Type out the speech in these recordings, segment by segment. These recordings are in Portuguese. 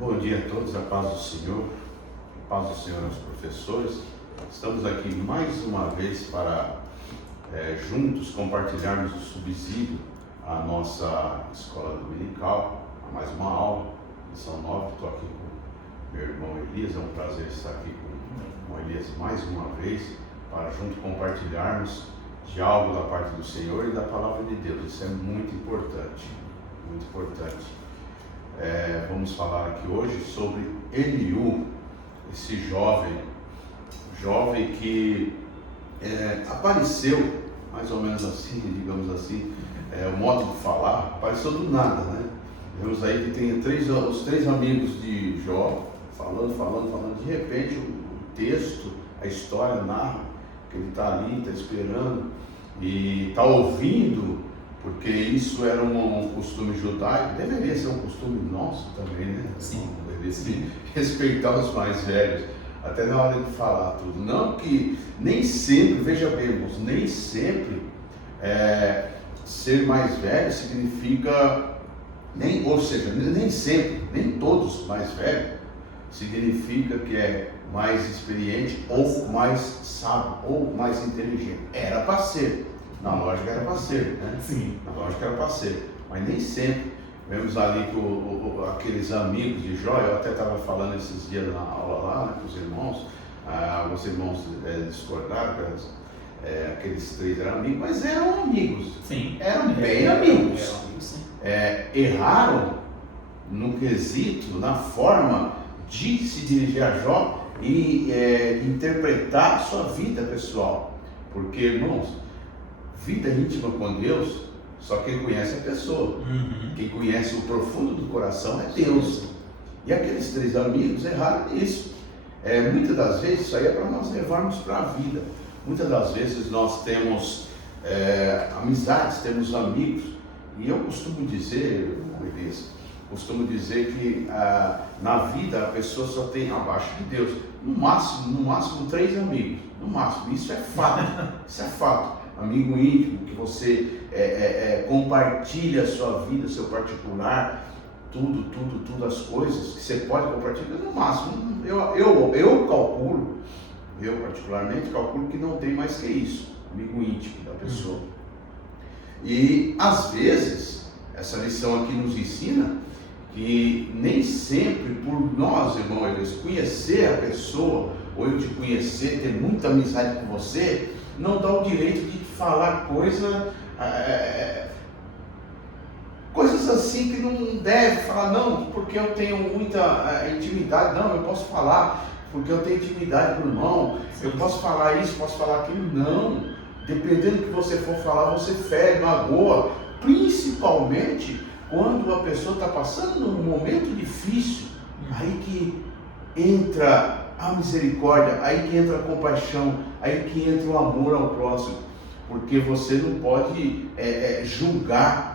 Bom dia a todos, a paz do Senhor, a paz do Senhor aos professores. Estamos aqui mais uma vez para juntos compartilharmos o subsídio à nossa escola dominical, a mais uma aula, lição 9. Estou aqui com meu irmão Elias, é um prazer estar aqui com o Elias mais uma vez, para juntos compartilharmos de algo da parte do Senhor e da palavra de Deus. Isso é muito importante, muito importante. Vamos falar aqui hoje sobre Eliú, esse jovem que apareceu, mais ou menos assim, digamos assim, o modo de falar, apareceu do nada, né? Vemos aí que tem os três amigos de Jó, falando, de repente o texto, a história narra que ele está ali, está esperando e está ouvindo, porque isso era um costume judaico, deveria ser um costume nosso também, né? Sim. Deveria se respeitar os mais velhos, até na hora de falar tudo. Não que nem sempre, veja bem, irmãos, nem sempre ser mais velho significa, nem sempre, nem todos mais velhos significa que é mais experiente ou mais sábio ou mais inteligente. Era para ser. Na lógica era para ser, né? Sim. Na lógica era para ser, mas nem sempre. Vemos ali que aqueles amigos de Jó, eu até estava falando esses dias na aula lá, né, com os irmãos, os irmãos discordaram, aqueles três eram amigos, mas eram amigos. Sim. Eram bem amigos. Eram amigos, sim. Erraram no quesito, na forma de se dirigir a Jó e interpretar a sua vida pessoal. Porque, irmãos, vida íntima com Deus, só quem conhece a pessoa. Uhum. Quem conhece o profundo do coração é Deus. E aqueles três amigos erraram nisso. Muitas das vezes, isso aí é para nós levarmos para a vida. Muitas das vezes nós temos amizades, temos amigos. E eu costumo dizer, Elias, que na vida a pessoa só tem abaixo de Deus, no máximo 3 amigos. No máximo, isso é fato. Isso é fato. Amigo íntimo, que você compartilha a sua vida, seu particular, tudo as coisas que você pode compartilhar, no máximo. Eu particularmente calculo que não tem mais que isso, amigo íntimo da pessoa. E às vezes, essa lição aqui nos ensina que nem sempre por nós, irmão Elias, conhecer a pessoa, ou eu te conhecer, ter muita amizade com você, não dá o direito de falar coisas assim que não deve falar, não, porque eu tenho muita intimidade. Não, eu posso falar porque eu tenho intimidade com o irmão, eu posso falar isso, posso falar aquilo. Não, dependendo do que você for falar, você fere, magoa, principalmente quando a pessoa está passando num momento difícil. Aí que entra a misericórdia, aí que entra a compaixão, aí que entra o amor ao próximo, porque você não pode julgar.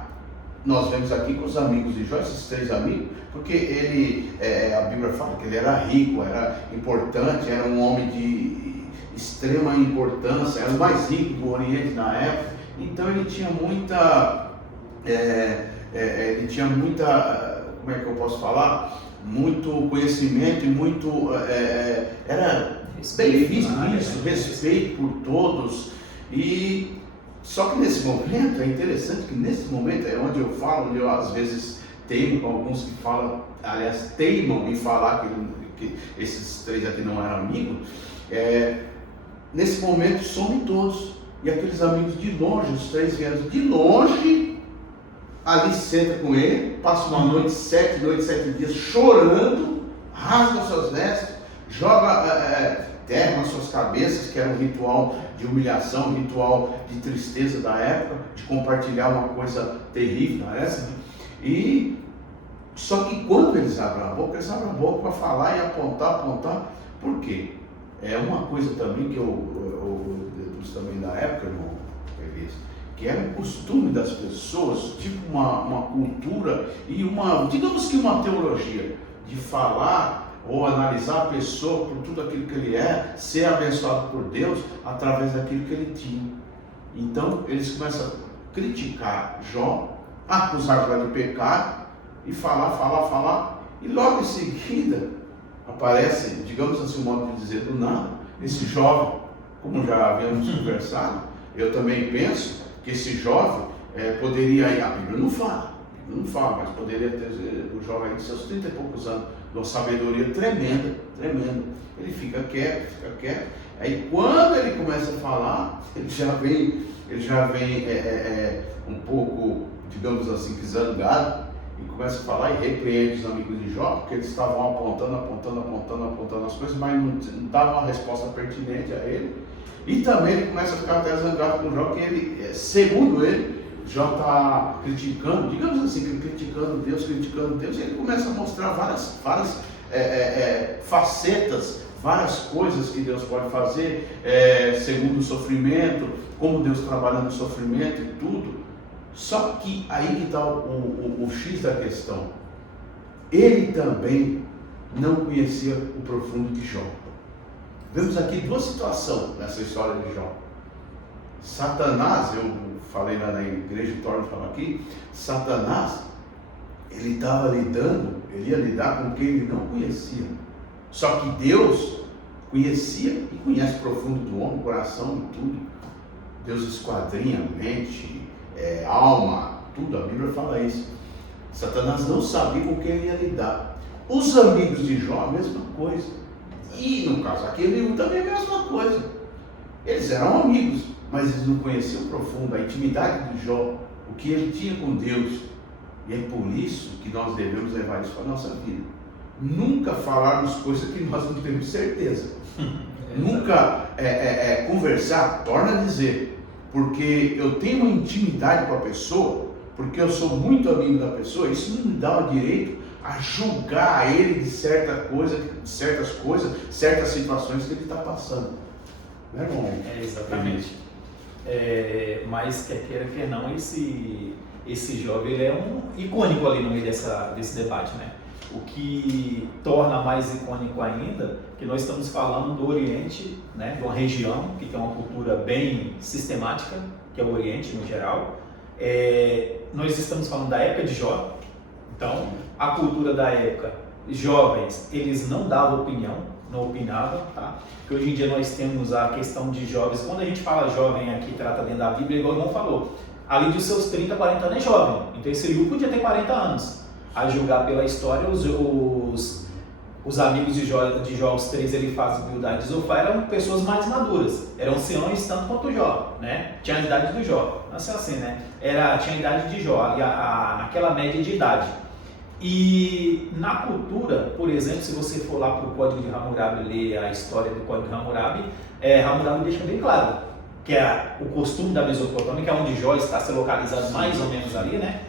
Nós vemos aqui com os amigos de Jó, esses 3 amigos, porque ele, a Bíblia fala que ele era rico, era importante, era um homem de extrema importância, era o mais rico do Oriente na época, então ele tinha muita, como é que eu posso falar? Muito conhecimento e muito, era bem visto isso, respeito por todos. E só que nesse momento, é interessante que nesse momento é onde eu falo, onde eu às vezes teimo com alguns que falam, aliás, teimam em falar que esses 3 aqui não eram amigos. Nesse momento somem todos, e aqueles amigos de longe, os 3 vieram de longe, ali senta com ele, passa uma noite, 7 dias chorando, rasga suas vestes, joga terra nas suas cabeças, que era um ritual de humilhação, um ritual de tristeza da época, de compartilhar uma coisa terrível na época. E só que quando eles abrem a boca para falar e apontar. Por quê? É uma coisa também que eu deduz também da época, irmão, que era um costume das pessoas, tipo uma cultura e digamos que uma teologia, de falar ou analisar a pessoa por tudo aquilo que ele ser abençoado por Deus através daquilo que ele tinha. Então eles começam a criticar Jó, acusar Jó de pecado e falar, E logo em seguida aparece, digamos assim, um modo de dizer, do nada, esse jovem, como já havíamos conversado, eu também penso que esse jovem poderia ir, a Bíblia não fala, mas poderia ter o jovem de seus 30 e poucos anos, de uma sabedoria tremenda. Ele fica quieto, aí quando ele começa a falar, ele já vem um pouco, digamos assim, zangado, e começa a falar e repreende os amigos de Jó, porque eles estavam apontando as coisas, mas não davam uma resposta pertinente a ele. E também ele começa a ficar até zangado com Jó, que ele, segundo ele, Jó está criticando, digamos assim, criticando Deus, e ele começa a mostrar várias facetas, várias coisas que Deus pode fazer, segundo o sofrimento, como Deus trabalha no sofrimento e tudo. Só que aí que está o X da questão. Ele também não conhecia o profundo de Jó. Vemos aqui duas situações nessa história de Jó. Satanás, eu falei lá na igreja, torno a falar aqui, Satanás, ele ia lidar com quem ele não conhecia. Só que Deus conhecia e conhece o profundo do homem, o coração e tudo. Deus esquadrinha a mente, alma, tudo, a Bíblia fala isso. Satanás não sabia com quem ele ia lidar. Os amigos de Jó, a mesma coisa. E no caso aqui, Eliú também a mesma coisa. Eles eram amigos, mas eles não conheciam o profundo, a intimidade de Jó, o que ele tinha com Deus. E é por isso que nós devemos levar isso para a nossa vida. Nunca falarmos coisas que nós não temos certeza. Nunca conversar, torna a dizer, porque eu tenho uma intimidade com a pessoa, porque eu sou muito amigo da pessoa, isso não me dá o direito a julgar ele de certas coisas, certas situações que ele está passando. Não é bom? Exatamente. Mas quer queira, quer não, esse jovem ele é um icônico ali no meio desse debate, né? O que torna mais icônico ainda, que nós estamos falando do Oriente, né? De uma região que tem uma cultura bem sistemática, que é o Oriente no geral. Nós estamos falando da época de Jó. Então, a cultura da época, jovens, eles não davam opinião, não opinavam, tá? Porque hoje em dia nós temos a questão de jovens. Quando a gente fala jovem aqui, trata dentro da Bíblia, igual o irmão falou, ali dos seus 30, 40 anos é jovem. Então esse Eliú podia ter 40 anos. A julgar pela história, os amigos de Jó, os três Elifaz, Bildad e Zofar, eram pessoas mais maduras. Eram anciões tanto quanto Jó, né? Tinha a idade do Jó. Não sei assim, né? Tinha a idade de Jó, naquela média de idade. E na cultura, por exemplo, se você for lá para o Código de Hammurabi ler a história do Código de Hammurabi, Hammurabi deixa bem claro que o costume da Mesopotâmia, que é onde Jó está se localizado mais ou menos ali, né?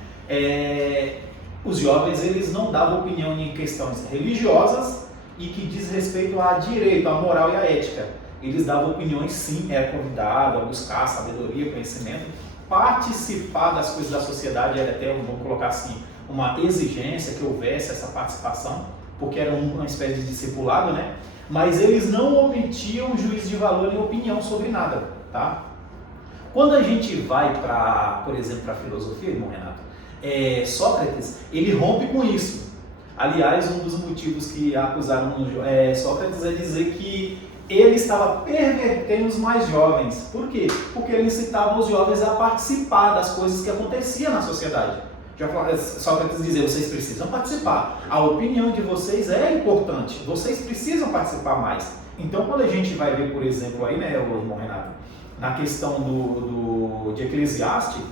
Os jovens eles não davam opinião em questões religiosas e que diz respeito a direito, à moral e à ética. Eles davam opiniões sim, era convidado a buscar sabedoria, conhecimento, participar das coisas da sociedade, era até, vamos colocar assim, uma exigência que houvesse essa participação, porque era uma espécie de discipulado, né? Mas eles não omitiam juízo de valor nem opinião sobre nada, tá? Quando a gente vai para, por exemplo, para a filosofia, irmão Renato, Sócrates, ele rompe com isso. Aliás, um dos motivos que acusaram Sócrates é dizer que ele estava pervertendo os mais jovens. Por quê? Porque ele incitava os jovens a participar das coisas que aconteciam na sociedade. Sócrates dizia, vocês precisam participar. A opinião de vocês é importante. Vocês precisam participar mais. Então, quando a gente vai ver, por exemplo, aí, né, o irmão Renato, na questão de Eclesiastes,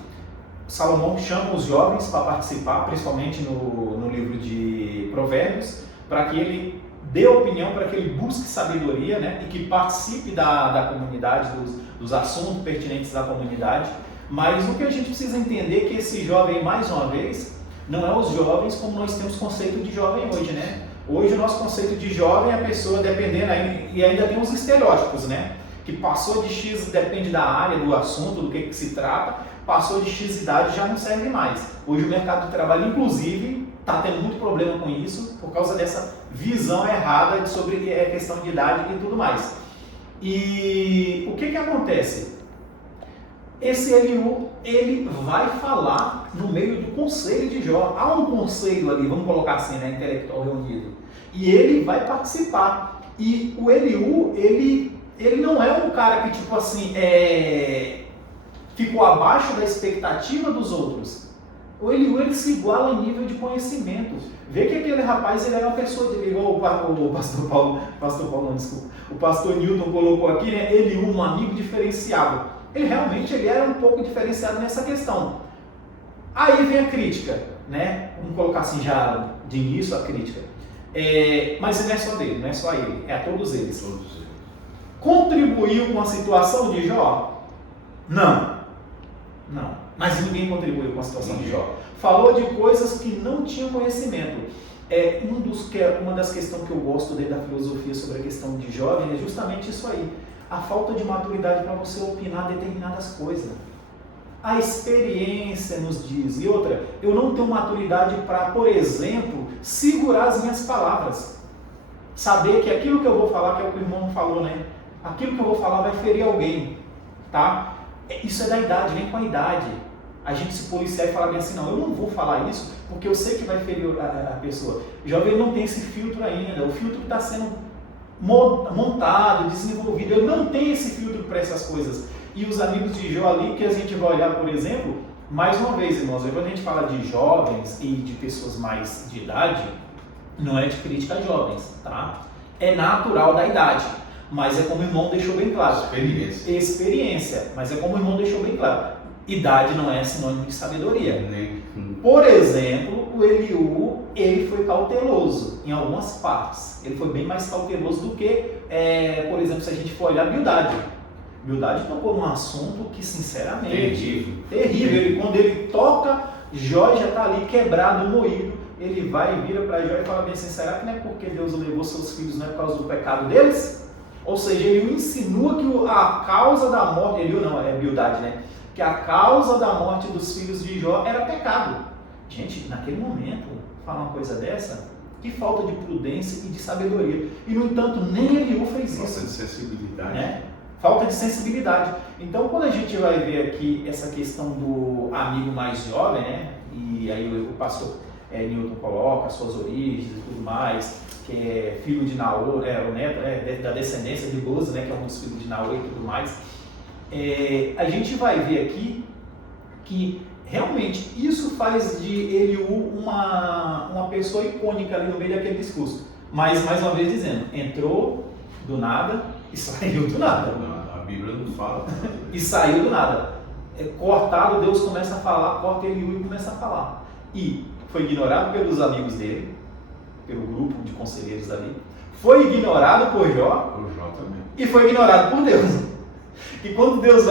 Salomão chama os jovens para participar, principalmente no livro de Provérbios, para que ele dê opinião, para que ele busque sabedoria, né, e que participe da comunidade, dos assuntos pertinentes da comunidade. Mas o que a gente precisa entender é que esse jovem, mais uma vez, não é os jovens como nós temos conceito de jovem hoje, né? Hoje o nosso conceito de jovem é a pessoa dependendo, e ainda tem os estereótipos, né? Que passou de X, depende da área, do assunto, do que se trata, passou de X idade já não serve mais. Hoje o mercado de trabalho, inclusive, está tendo muito problema com isso, por causa dessa visão errada sobre a questão de idade e tudo mais. E o que acontece? esse Eliú, ele vai falar no meio do conselho de Jó. Há um conselho ali, vamos colocar assim, né, intelectual reunido. E ele vai participar. E o Eliú, ele não é um cara que, tipo assim, ficou abaixo da expectativa dos outros. O Eliú, ele se iguala em nível de conhecimento. Vê que aquele rapaz, ele era uma pessoa, igual o pastor Paulo, não, desculpa, o pastor Newton colocou aqui, né, Eliú, um amigo diferenciado. Ele realmente era um pouco diferenciado nessa questão. Aí vem a crítica, né? Vamos colocar assim já de início a crítica. Mas não é só dele, não é só ele, é a todos eles. Contribuiu com a situação de Jó? Não. Mas ninguém contribuiu com a situação de Jó. Falou de coisas que não tinham conhecimento. Uma das questões que eu gosto dentro da filosofia sobre a questão de jovem é justamente isso aí. A falta de maturidade para você opinar determinadas coisas. A experiência nos diz. E outra, eu não tenho maturidade para, por exemplo, segurar as minhas palavras. Saber que aquilo que eu vou falar, que é o que o irmão falou, né? Aquilo que eu vou falar vai ferir alguém, tá? Isso é da idade, vem com a idade. A gente se policiar e falar bem assim, não, eu não vou falar isso porque eu sei que vai ferir a pessoa. O jovem não tem esse filtro ainda, o filtro está sendo montado, desenvolvido, ele não tem esse filtro para essas coisas. E os amigos de Jó ali, que a gente vai olhar, por exemplo, mais uma vez, irmãos, quando a gente fala de jovens e de pessoas mais de idade, não é de crítica a jovens, tá? É natural da idade, mas é como o irmão deixou bem claro. Experiência, mas é como o irmão deixou bem claro. Idade não é sinônimo de sabedoria. Por exemplo, o Eliú, ele foi cauteloso em algumas partes. Ele foi bem mais cauteloso do que, por exemplo, se a gente for olhar Bildade. Bildade tocou num assunto que, sinceramente, terrível. Quando ele toca, Jó já está ali quebrado, moído. Ele vai e vira para Jó e fala bem assim, será que não é porque Deus levou seus filhos, não é por causa do pecado deles? Ou seja, ele insinua que a causa da morte, é Bildade, né? Que a causa da morte dos filhos de Jó era pecado. Gente, naquele momento, falar uma coisa dessa, que falta de prudência e de sabedoria. E, no entanto, nem Eliú fez isso. Falta de sensibilidade. Né? Falta de sensibilidade. Então, quando a gente vai ver aqui essa questão do amigo mais jovem, né? E aí o pastor Newton coloca as suas origens e tudo mais, que é filho de Naor, o neto da descendência de Boaz, né? Que é um dos filhos de Naor e tudo mais. A gente vai ver aqui que realmente isso faz de Eliú uma pessoa icônica ali no meio daquele discurso. Mas, mais uma vez dizendo, entrou do nada e saiu do nada. A Bíblia não fala. E saiu do nada. Cortado, Deus começa a falar, corta Eliú e começa a falar. E foi ignorado pelos amigos dele, pelo grupo de conselheiros ali. Foi ignorado por Jó. Por Jó também. E foi ignorado por Deus. E quando Deus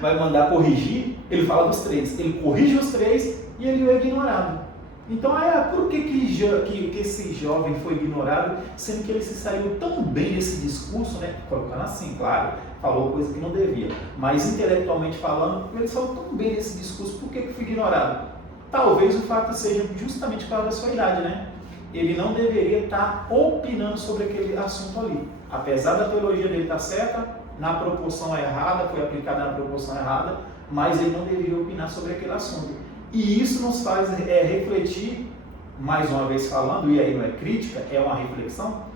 vai mandar corrigir, ele fala dos três. Ele corrige os três e ele é ignorado. Então, por que esse jovem foi ignorado, sendo que ele se saiu tão bem desse discurso, né? Colocando assim, claro, falou coisa que não devia. Mas, intelectualmente falando, ele saiu tão bem desse discurso, por que foi ignorado? Talvez o fato seja justamente por causa da sua idade, né? Ele não deveria estar opinando sobre aquele assunto ali. Apesar da teologia dele estar certa, na proporção errada, foi aplicada na proporção errada, mas ele não deveria opinar sobre aquele assunto. E isso nos faz refletir, mais uma vez falando, e aí não é crítica, é uma reflexão,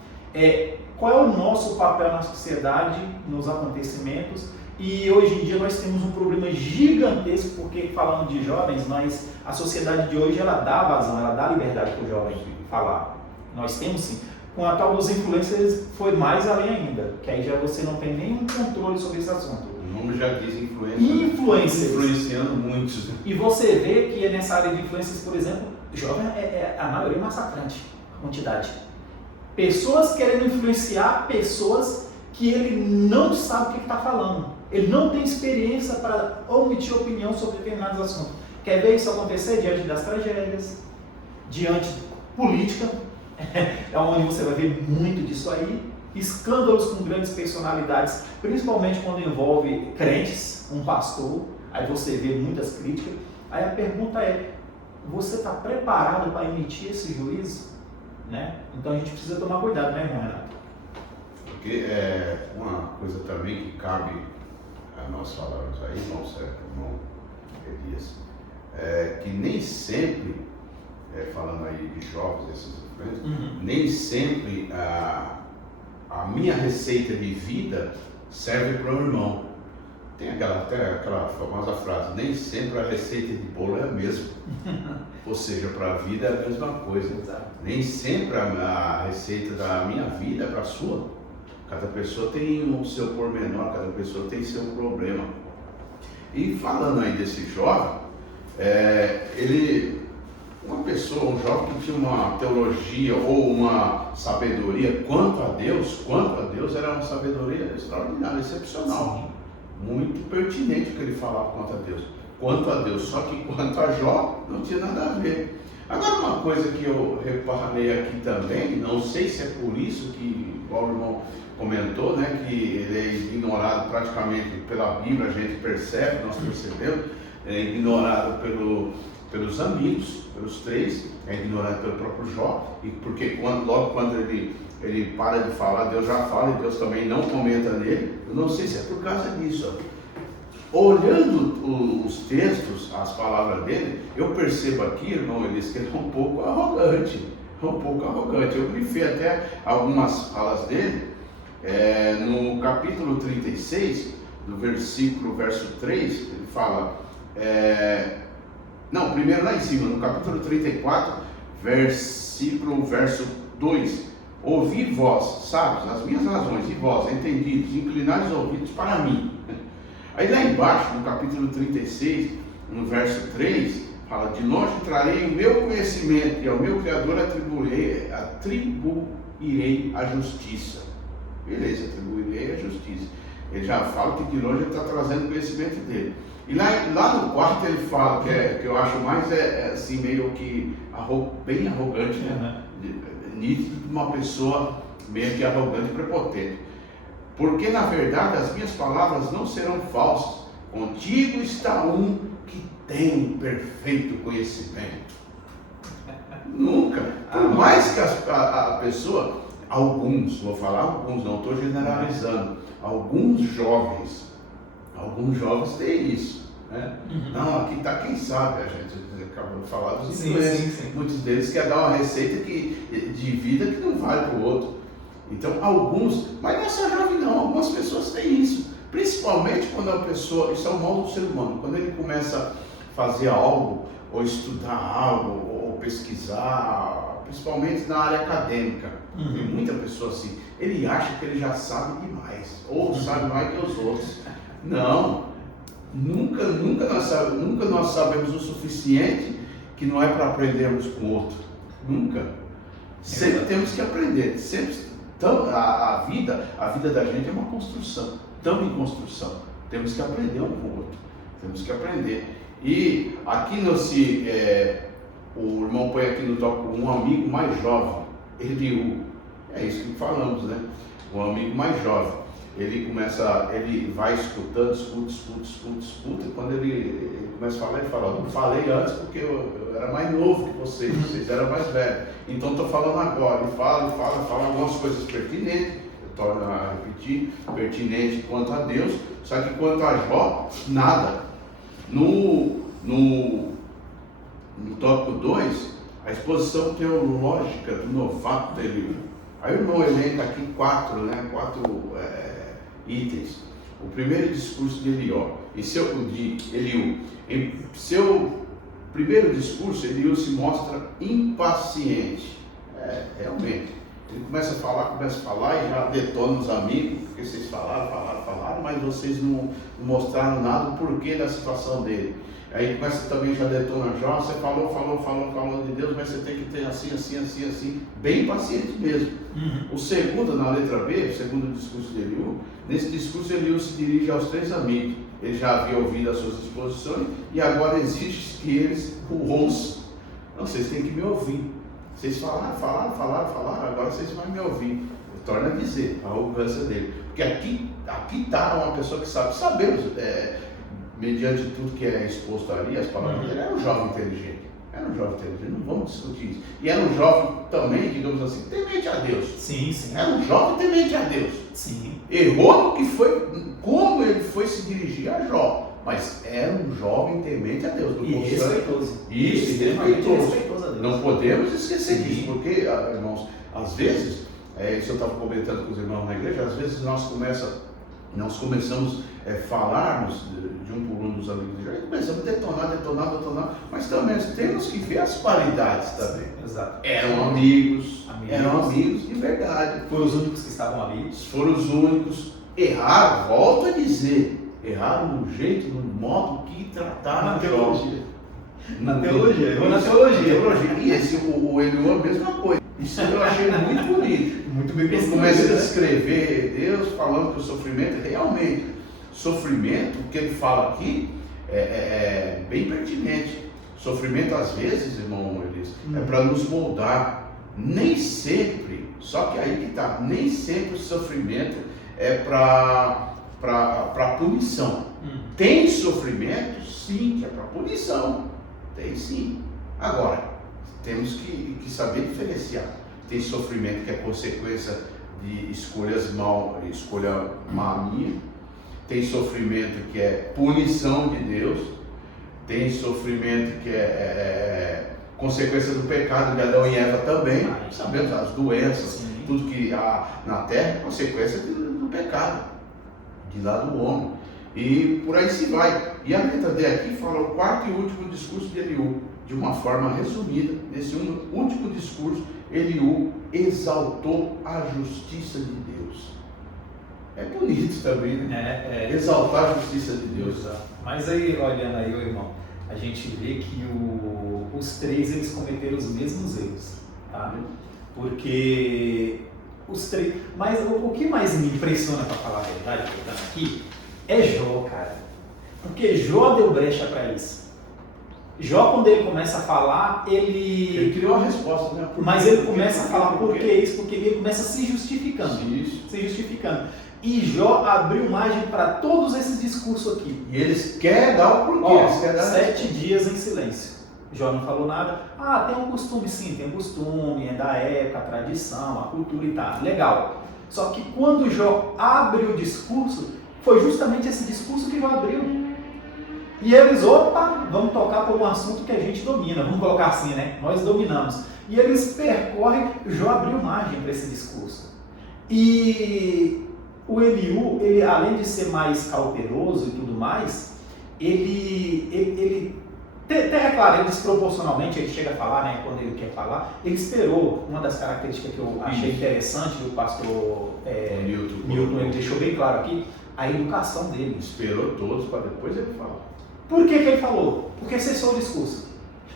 qual é o nosso papel na sociedade, nos acontecimentos. E hoje em dia nós temos um problema gigantesco, porque falando de jovens, a sociedade de hoje ela dá vazão, ela dá liberdade para o jovem falar. Nós temos sim. Com a tal dos influencers foi mais além ainda, que aí já você não tem nenhum controle sobre esse assunto. O nome já diz influencers. Influenciando muitos. E você vê que nessa área de influencers, por exemplo, jovem a maioria é massacrante, a quantidade. Pessoas querendo influenciar pessoas que ele não sabe o que está falando. Ele não tem experiência para emitir opinião sobre determinados assuntos. Quer ver isso acontecer diante das tragédias, diante de política? É onde você vai ver muito disso aí, escândalos com grandes personalidades, principalmente quando envolve crentes, um pastor, aí você vê muitas críticas. Aí a pergunta é, você está preparado para emitir esse juízo? Né? Então a gente precisa tomar cuidado, né, irmão Renato? Porque é uma coisa também que cabe nós falamos aí, irmão Sérgio, irmão Elias, que nem sempre, falando aí de jovens, essas influências, nem sempre a minha receita de vida serve para o irmão. Tem até aquela famosa frase, nem sempre a receita de bolo é a mesma. Ou seja, para a vida é a mesma coisa. Exato. Nem sempre a receita da minha vida é para a sua. Cada pessoa tem o seu pormenor, cada pessoa tem seu problema. E falando aí desse jovem, um jovem que tinha uma teologia ou uma sabedoria quanto a Deus, era uma sabedoria extraordinária, excepcional. Sim. Muito pertinente o que ele falava quanto a Deus, só que quanto a Jó não tinha nada a ver. Agora, uma coisa que eu reparei aqui também, não sei se é por isso que o irmão comentou, né, que ele é ignorado praticamente pela Bíblia, a gente percebe, nós percebemos, é ignorado pelos amigos, pelos três, é ignorado pelo próprio Jó, e porque logo quando ele para de falar, Deus já fala e Deus também não comenta nele. Eu não sei se é por causa disso. Olhando os textos, as palavras dele, eu percebo aqui, irmão, ele disse que ele é um pouco arrogante. Eu grifei até algumas falas dele, no capítulo 36, verso 3, ele fala, primeiro lá em cima, no capítulo 34, verso 2, ouvi vós, sábios, as minhas razões, e vós, entendidos, inclinai os ouvidos para mim. Aí lá embaixo, no capítulo 36, no verso 3, fala, de longe trarei o meu conhecimento, e ao meu Criador atribuirei a justiça. Beleza, atribuirei a justiça. Ele já fala que de longe ele está trazendo conhecimento dele. E lá no quarto ele fala, que eu acho mais assim, meio que bem arrogante, né? Nítido de uma pessoa meio que arrogante e prepotente. Porque na verdade as minhas palavras não serão falsas. Contigo está um que tem perfeito conhecimento. Nunca. Por mais que a pessoa, alguns, vou falar alguns, não estou generalizando, alguns jovens têm isso. Né? Não, aqui está quem sabe, a gente acabou de falar dos influencers. Sim. Muitos deles querem dar uma receita de vida que não vale para o outro. Então, alguns, mas não é só jovem não, algumas pessoas têm isso. Principalmente quando a pessoa, isso é o mal do ser humano, quando ele começa a fazer algo, ou estudar algo, ou pesquisar, principalmente na área acadêmica. Tem muita pessoa assim, ele acha que ele já sabe demais, ou sabe mais que os outros. Não, nunca nós sabemos o suficiente que não é para aprendermos com o outro. Nunca. Sempre temos que aprender, sempre. Então, a vida da gente é uma construção, estamos em construção, temos que aprender um com o outro, temos que aprender. E aqui o irmão põe aqui no tópico um amigo mais jovem, Eliú, é isso que falamos, né? Um amigo mais jovem, ele vai escutando, escuta, e quando ele começa a falar, ele fala, não falei antes porque eu era mais novo que vocês eram mais velhos, então estou falando agora. Ele fala algumas coisas pertinentes, eu torno a repetir, pertinente quanto a Deus, só que quanto a Jó, nada. No tópico 2, a exposição teológica do novato de Eliú. Aí o irmão elenca aqui quatro itens. O primeiro discurso de Eliú. Em seu primeiro discurso, Eliú se mostra impaciente. Realmente. Ele começa a falar e já detona os amigos, porque vocês falaram, mas vocês não mostraram nada o porquê da situação dele. Aí começa também, já detona Jó, você falou de Deus, mas você tem que ter assim, bem paciente mesmo. O segundo, na letra B, o segundo discurso de Eliú, nesse discurso Eliú se dirige aos três amigos. Ele já havia ouvido as suas exposições e agora exige que eles o ouçam. Não, vocês têm que me ouvir. Vocês falaram, agora vocês vão me ouvir. Torna a dizer, a arrogância dele. Porque aqui está uma pessoa que sabemos, mediante tudo que é exposto ali, as palavras dele, é um jovem inteligente. Era um jovem temente, não vamos discutir isso. E era um jovem também, digamos assim, temente a Deus. Sim, sim. Era um jovem temente a Deus. Sim. Errou no que foi, como ele foi se dirigir a Jó. Mas era um jovem temente a Deus. E respeitoso. Isso, extremamente respeitoso a Deus. Não podemos esquecer disso, porque, irmãos, às vezes, isso eu estava comentando com os irmãos na igreja, às vezes nós começamos a falarmos de um por um dos amigos de Jó, e começamos a detonar, mas também temos que ver as qualidades também. Exato. Eram amigos de verdade. Foram os únicos que estavam ali. Foram os únicos. Erraram, volto a dizer, erraram no jeito, no modo que trataram Na Jó. teologia. Na teologia, errou na teologia. E esse, o Eliú, a mesma coisa. Isso eu achei muito bonito. Muito bem Ele construído, começa a né? descrever Deus falando que o sofrimento, realmente, sofrimento, o que ele fala aqui, é bem pertinente. Sofrimento, às vezes, irmão Elias, é para nos moldar. Nem sempre, só que aí que está, nem sempre o sofrimento é para punição. Tem sofrimento, sim, que é para punição. Tem sim. Agora, temos que saber diferenciar. Tem sofrimento que é consequência de escolha má minha. Tem sofrimento que é punição de Deus. Tem sofrimento que é consequência do pecado de Adão e Eva também. Sabemos as doenças, tudo que há na terra é consequência do pecado, de lá do homem. E por aí se vai. E a letra D aqui fala o quarto e último discurso de Eliú. De uma forma resumida, nesse último discurso, Eliú exaltou a justiça de Deus. É bonito também, né? Exaltar a justiça de Deus. Mas aí, olhando aí, irmão, a gente vê que os três eles cometeram os mesmos erros, tá? Porque os três. Mas o que mais me impressiona, para falar a verdade, que eu tô aqui, é Jó, cara. Porque Jó deu brecha para isso. Jó, quando ele começa a falar, ele criou a resposta, né? Mas ele começa a falar por que isso, porque ele começa se justificando. Se justificando. E Jó abriu margem para todos esses discursos aqui. E eles querem dar o porquê. Eles querem dar 7 dias em silêncio. Jó não falou nada. Ah, tem um costume, sim, tem um costume, é da época, a tradição, a cultura e tal. Legal. Só que quando Jó abre o discurso, foi justamente esse discurso que Jó abriu. E eles, vamos tocar por um assunto que a gente domina, vamos colocar assim, né? Nós dominamos. E eles percorrem, Jó abriu margem para esse discurso. E o Eliú, ele, além de ser mais cauteloso e tudo mais, ele é claro, ele desproporcionalmente, ele chega a falar, né, quando ele quer falar, ele esperou. Uma das características que eu achei interessante do pastor Newton, ele deixou bem claro aqui, a educação dele. Esperou todos para depois ele falar. Por que ele falou? Porque cessou o discurso.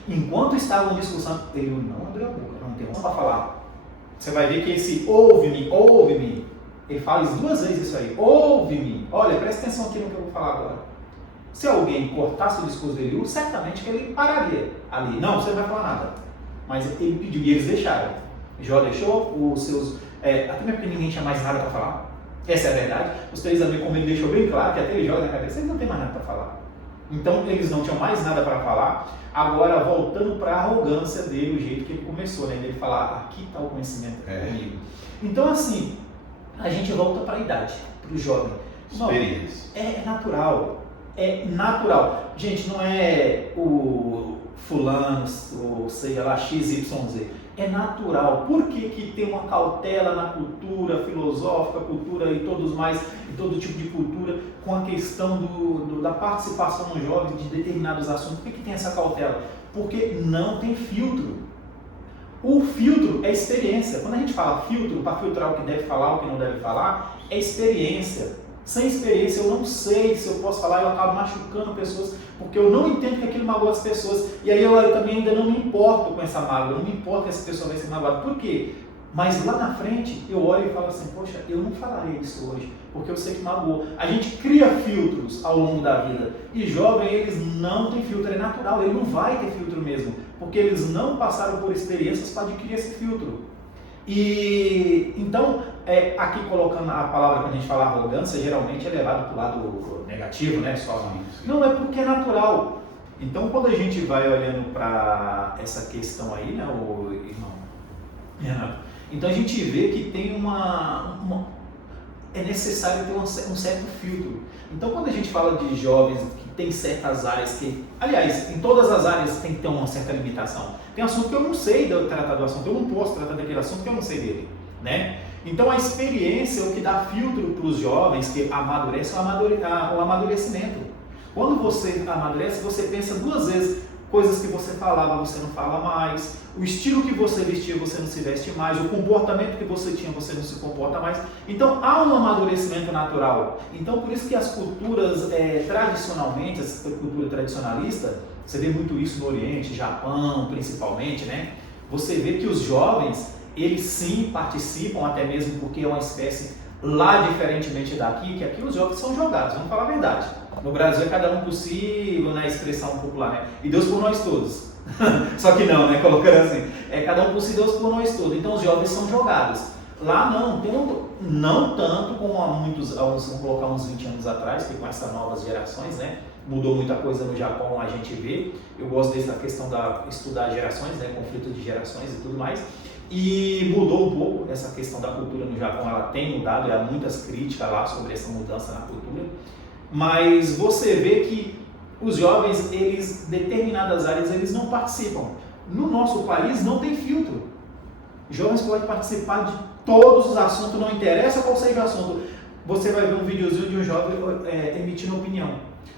Enquanto estavam discussão, ele não abriu a boca, não tem nada para falar. Você vai ver que esse ouve-me, ele faz 2 vezes isso aí, ouve-me, olha, presta atenção aqui no que eu vou falar agora. Se alguém cortasse o discurso dele, certamente que ele pararia ali. Não, você não vai falar nada. Mas ele pediu e eles deixaram. Jó deixou os seus... até mesmo porque ninguém tinha mais nada para falar. Essa é a verdade. Os 3 amigos, como ele deixou bem claro, que até ele joga na cabeça, eles não tem mais nada para falar. Então eles não tinham mais nada para falar. Agora, voltando para a arrogância dele, o jeito que ele começou, né? Ele falar, aqui está o conhecimento comigo. Então, assim, a gente volta para a idade, para o jovem. Experiência. É natural. É natural. Gente, não é o fulano, ou seja lá, XYZ. É natural. Por que tem uma cautela na cultura filosófica, cultura e todo tipo de cultura, com a questão da participação no jovem de determinados assuntos? Por que tem essa cautela? Porque não tem filtro. O filtro é experiência. Quando a gente fala filtro, para filtrar o que deve falar, o que não deve falar, é experiência. Sem experiência eu não sei se eu posso falar, eu acabo machucando pessoas, porque eu não entendo que aquilo magoa as pessoas, e aí eu também ainda não me importo com essa mágoa, eu não me importo que essa pessoa vai ser magoada. Por quê? Mas lá na frente eu olho e falo assim, poxa, eu não falarei isso hoje, porque eu sei que magoou. A gente cria filtros ao longo da vida, e jovem, eles não têm filtro, é natural, ele não vai ter filtro mesmo, porque eles não passaram por experiências para adquirir esse filtro. E então, aqui colocando a palavra que a gente fala arrogância, geralmente é levado para o lado negativo, né? Não, é porque é natural. Então, quando a gente vai olhando para essa questão aí, né, o irmão Renato, então a gente vê que tem é necessário ter um certo filtro. Então, quando a gente fala de jovens que tem certas áreas que, aliás, em todas as áreas tem que ter uma certa limitação. Tem assunto que eu não sei tratar do assunto, eu não posso tratar daquele assunto que eu não sei dele, né? Então, a experiência é o que dá filtro para os jovens que amadurecem o amadurecimento. Quando você amadurece, você pensa duas vezes. Coisas que você falava, você não fala mais. O estilo que você vestia, você não se veste mais. O comportamento que você tinha, você não se comporta mais. Então, há um amadurecimento natural. Então, por isso que as culturas, tradicionalmente, essa cultura tradicionalista, você vê muito isso no Oriente, Japão, principalmente, né? Você vê que os jovens, eles sim participam, até mesmo porque é uma espécie lá, diferentemente daqui, que aqui os jovens são jogados, vamos falar a verdade. No Brasil é cada um por si, na expressão popular, né? E Deus por nós todos. Só que não, né? Colocando assim, é cada um por si, Deus por nós todos. Então os jovens são jogados. Lá não, não tanto como vamos colocar uns 20 anos atrás, que com essas novas gerações, né? Mudou muita coisa no Japão, a gente vê. Eu gosto dessa questão da estudar gerações, né? Conflito de gerações e tudo mais. E mudou um pouco essa questão da cultura no Japão, ela tem mudado, há muitas críticas lá sobre essa mudança na cultura. Mas você vê que os jovens, eles, determinadas áreas, eles não participam. No nosso país não tem filtro. Jovens podem participar de todos os assuntos, não interessa qual seja o assunto. Você vai ver um videozinho de um jovem emitindo opinião.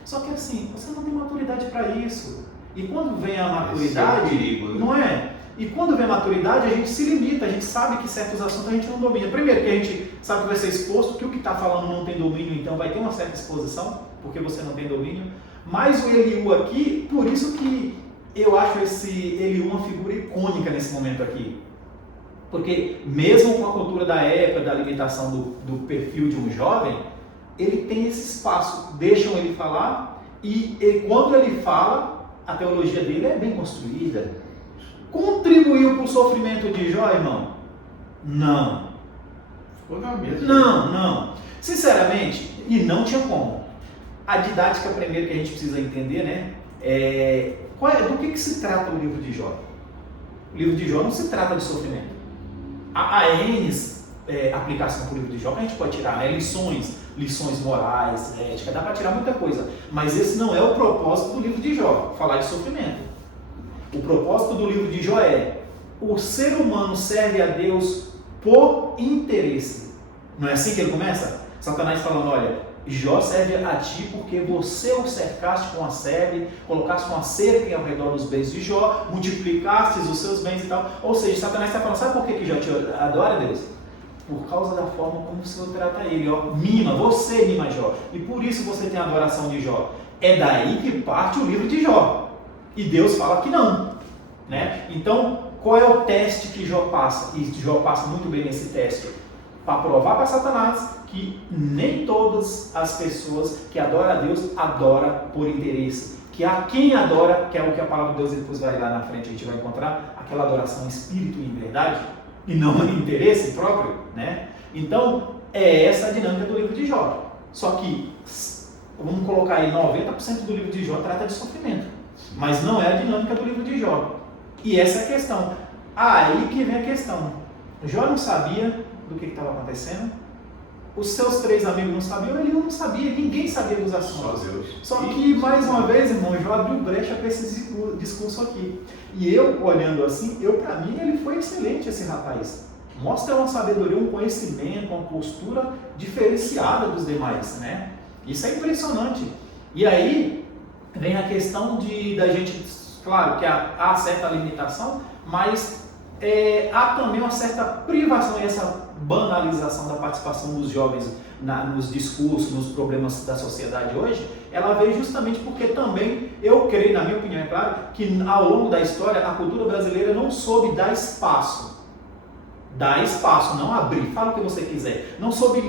Só que assim, você não tem maturidade para isso. E quando vem a maturidade, perigo, né? Não é? E quando vem a maturidade, a gente se limita, a gente sabe que certos assuntos a gente não domina. Primeiro, que a gente sabe que vai ser exposto, que o que está falando não tem domínio, então vai ter uma certa exposição, porque você não tem domínio. Mas o Eliú aqui, por isso que eu acho esse Eliú uma figura icônica nesse momento aqui. Porque mesmo com a cultura da época, da limitação do perfil de um jovem, ele tem esse espaço, deixam ele falar, e quando ele fala, a teologia dele é bem construída. Contribuiu para o sofrimento de Jó, irmão? Não. Ficou na mesa. Não. Sinceramente, e não tinha como. A didática primeiro que a gente precisa entender, né? Do que se trata o livro de Jó? O livro de Jó não se trata de sofrimento. Há N aplicação para o livro de Jó que a gente pode tirar, né? Lições morais, ética, dá para tirar muita coisa. Mas esse não é o propósito do livro de Jó, falar de sofrimento. O propósito do livro de Jó é: o ser humano serve a Deus por interesse. Não é assim que ele começa? Satanás falando: olha, Jó serve a ti porque você o cercaste com a sebe, colocaste uma cerca ao redor dos bens de Jó, multiplicaste os seus bens e tal. Ou seja, Satanás está falando: sabe por que Jó te adora, Deus? Por causa da forma como o Senhor trata ele. Você mima Jó. E por isso você tem a adoração de Jó. É daí que parte o livro de Jó. E Deus fala que não, né? Então, qual é o teste que Jó passa? E Jó passa muito bem nesse teste. Para provar para Satanás que nem todas as pessoas que adoram a Deus adoram por interesse. Que há quem adora, que é o que a palavra de Deus depois vai lá na frente, a gente vai encontrar, aquela adoração em espírito e em verdade, e não em interesse próprio, né? Então, é essa a dinâmica do livro de Jó. Só que, vamos colocar aí, 90% do livro de Jó trata de sofrimento. Mas não é a dinâmica do livro de Jó. E essa é a questão. Aí que vem a questão. Jó não sabia do que estava acontecendo. Os seus 3 amigos não sabiam, ele não sabia, ninguém sabia dos assuntos. Só Deus. Só que, mais uma vez, irmão, Jó abriu brecha para esse discurso aqui. E eu, olhando assim, para mim, ele foi excelente, esse rapaz. Mostra uma sabedoria, um conhecimento, uma postura diferenciada dos demais, né? Isso é impressionante. E aí, vem a questão da gente, claro que há certa limitação, mas há também uma certa privação e essa banalização da participação dos jovens nos discursos, nos problemas da sociedade hoje, ela veio justamente porque também, eu creio, na minha opinião, é claro, que ao longo da história a cultura brasileira não soube dar espaço, não abrir, fala o que você quiser, não soube,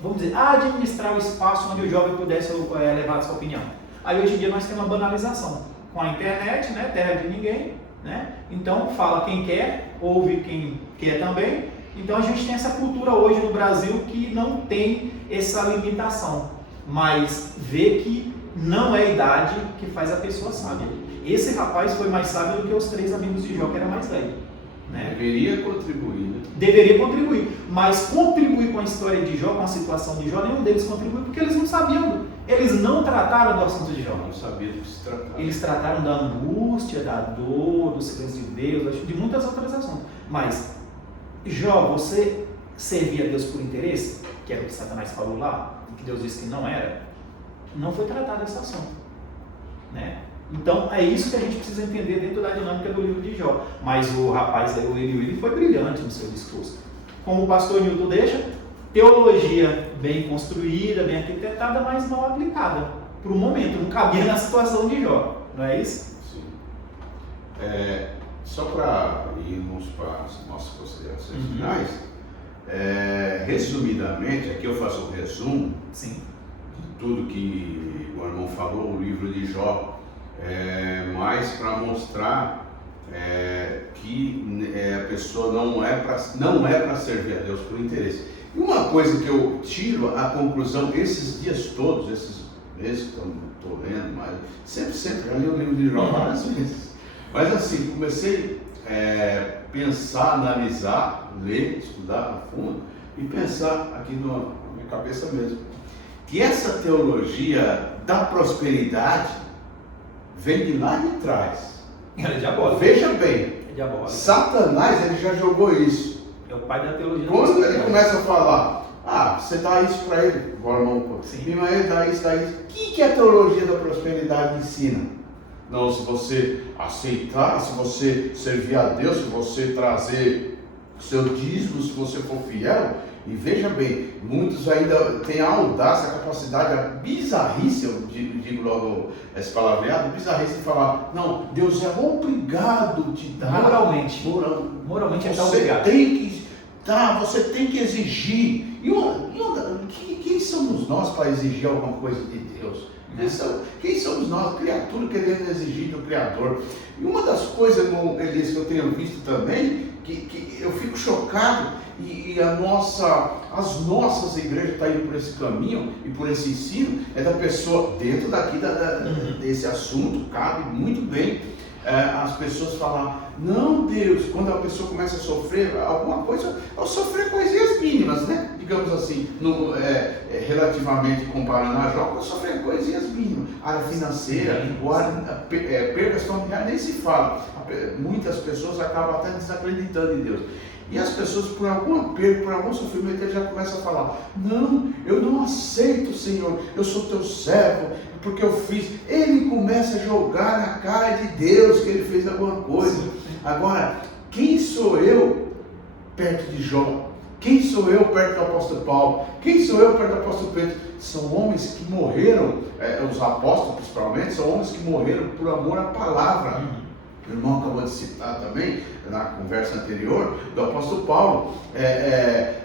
vamos dizer, administrar o espaço onde o jovem pudesse levar a sua opinião. Aí hoje em dia nós temos uma banalização, com a internet, né, terra de ninguém, né? Então fala quem quer, ouve quem quer também. Então a gente tem essa cultura hoje no Brasil que não tem essa limitação, mas vê que não é a idade que faz a pessoa sábia. Esse rapaz foi mais sábio do que os 3 amigos de Jó, que era mais velho. Né? Deveria contribuir. Né? Deveria contribuir, mas contribuir com a história de Jó, com a situação de Jó, nenhum deles contribuiu porque eles não sabiam. Eles não trataram do assunto de Jó. Não sabiam do que se tratava. Eles trataram da angústia, da dor, do silêncio de Deus, de muitas outras assuntos. Mas, Jó, você servia a Deus por interesse, que era o que Satanás falou lá, e que Deus disse que não era, não foi tratado esse assunto. Né? Então, é isso que a gente precisa entender dentro da dinâmica do livro de Jó. Mas o rapaz aí, o Eliú, foi brilhante no seu discurso. Como o pastor Newton deixa, teologia bem construída, bem arquitetada, mas mal aplicada. Para o momento, não cabia na situação de Jó. Não é isso? Sim. Só para irmos para as nossas considerações finais, resumidamente, aqui eu faço um resumo Sim. de tudo que o irmão falou, o livro de Jó. Mas para mostrar que a pessoa não é para servir a Deus por interesse. E uma coisa que eu tiro a conclusão esses dias todos, esses meses que eu não estou lendo, mas sempre já li o livro de Jó várias vezes. Mas assim, comecei a pensar, analisar, ler, estudar a fundo e pensar aqui na minha cabeça mesmo, que essa teologia da prosperidade vem de lá de trás. Ela é diabólica. Veja bem, é diabólica. Satanás ele já jogou isso. É o pai da teologia. Quando ele começa a falar, você dá isso para ele, agora irmão, ele dá isso. O que a teologia da prosperidade ensina? Não, se você aceitar, se você servir a Deus, se você trazer o seu dízimo, se você for fiel. E veja bem, muitos ainda têm a audácia, a capacidade, a bizarrice, eu digo logo esse palavreado, bizarrice de falar, não, Deus é obrigado de dar. Moralmente ele está obrigado. Você tem que dar, você tem que exigir. Quem somos nós para exigir alguma coisa de Deus? Quem somos nós, criatura, querendo exigir do Criador? E uma das coisas, irmão Elias, que eu tenho visto também, que eu fico chocado, e as nossas igrejas estão indo por esse caminho e por esse ensino, é da pessoa, dentro daqui desse assunto, cabe muito bem as pessoas falar, não Deus, quando a pessoa começa a sofrer alguma coisa, ao sofrer coisinhas mínimas, né? Digamos assim, relativamente comparando a Jó, sofrer coisinhas mínimas, área financeira, perdas familiares, nem se fala. Muitas pessoas acabam até desacreditando em Deus. E as pessoas, por alguma perda, por algum sofrimento, eles já começam a falar, não, eu não aceito, Senhor, eu sou teu servo, porque eu fiz. Ele começa a jogar na cara de Deus que ele fez alguma coisa. Agora, quem sou eu perto de Jó? Quem sou eu perto do apóstolo Paulo? Quem sou eu perto do apóstolo Pedro? São homens que morreram, os apóstolos principalmente, são homens que morreram por amor à palavra. O irmão acabou de citar também, na conversa anterior, do apóstolo Paulo.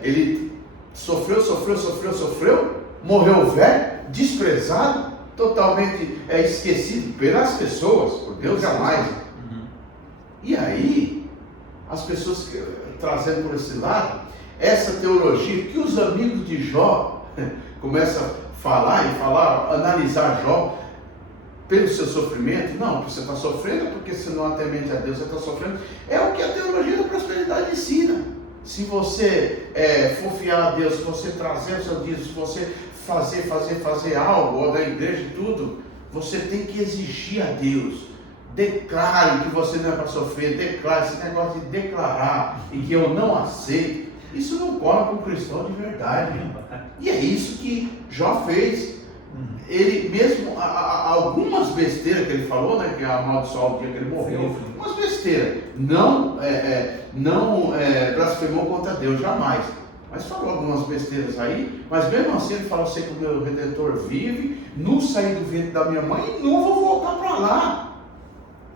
Ele sofreu, morreu velho, desprezado, totalmente esquecido pelas pessoas, por Deus jamais. E aí, as pessoas trazendo por esse lado, essa teologia que os amigos de Jó começam a falar, analisar Jó pelo seu sofrimento. Não, você está sofrendo porque você não atemente a Deus, você está sofrendo. É o que a teologia da prosperidade ensina. Se você for fiel a Deus, se você trazer o seu dízimo, se você fazer algo, ou da igreja e tudo, você tem que exigir a Deus. Declare que você não é para sofrer, declare esse negócio de declarar e que eu não aceito. Isso não cola com o cristão de verdade. E é isso que Jó fez. Ele mesmo, algumas besteiras que ele falou, né, que amaldiçoou o dia que ele morreu, umas besteiras, não blasfemou contra Deus, jamais, mas falou algumas besteiras aí, mas mesmo assim ele falou, sei que o meu Redentor vive, não saí do ventre da minha mãe e não vou voltar para lá.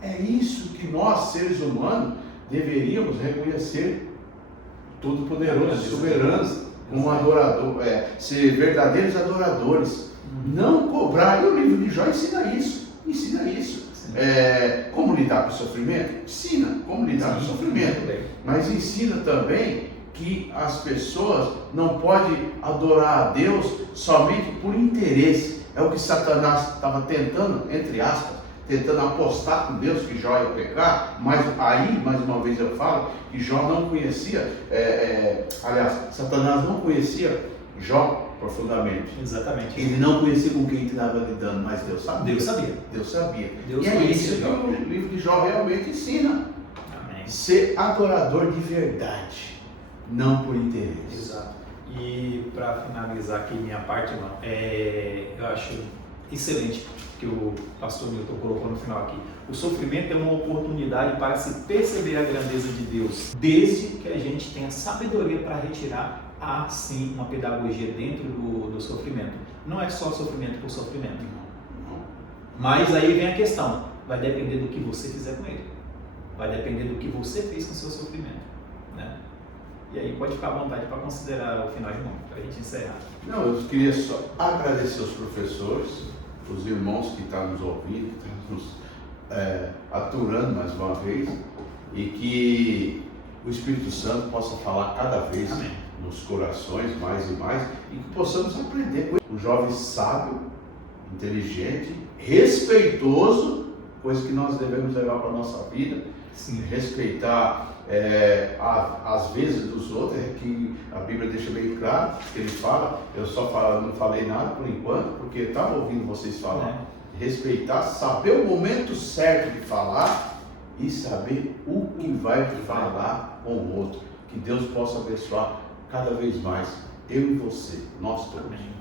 É isso que nós, seres humanos, deveríamos reconhecer, Todo-Poderoso, soberano, como adorador, ser verdadeiros adoradores. Não cobrar, e o livro de Jó ensina isso. Como lidar com o sofrimento? Ensina como lidar com o sofrimento, mas ensina também que as pessoas não podem adorar a Deus somente por interesse, É o que Satanás estava tentando, entre aspas, tentando apostar com Deus que Jó ia pecar, mas aí, mais uma vez eu falo, que Jó não conhecia, aliás, Satanás não conhecia Jó profundamente. Exatamente. Ele não conhecia com quem ele estava lidando, mas Deus sabia. Deus sabia. Deus sabia. Deus e é conhecia isso que Jó. o livro de Jó realmente ensina. Amém. Ser adorador de verdade, não por interesse. Exato. E para finalizar aqui minha parte, irmão, eu acho excelente que o pastor Milton colocou no final aqui. O sofrimento é uma oportunidade para se perceber a grandeza de Deus, desde que a gente tenha sabedoria para retirar, sim, uma pedagogia dentro do sofrimento. Não é só sofrimento por sofrimento. Mas aí vem a questão, vai depender do que você fizer com ele. Vai depender do que você fez com o seu sofrimento, né? E aí pode ficar à vontade para considerar o final de momento, para a gente encerrar. Não, eu queria só agradecer aos professores, os irmãos que estão nos ouvindo, que estão nos aturando mais uma vez, e que o Espírito Santo possa falar cada vez Amém. nos corações mais e mais, e que possamos aprender com ele. Um jovem sábio, inteligente, respeitoso, coisa que nós devemos levar para a nossa vida. Sim. Respeitar as vezes dos outros, que a Bíblia deixa bem claro, que ele fala, não falei nada por enquanto, porque estava ouvindo vocês falar. Respeitar, saber o momento certo de falar e saber o que vai falar com o outro. Que Deus possa abençoar cada vez mais eu e você, nós todos. Amém.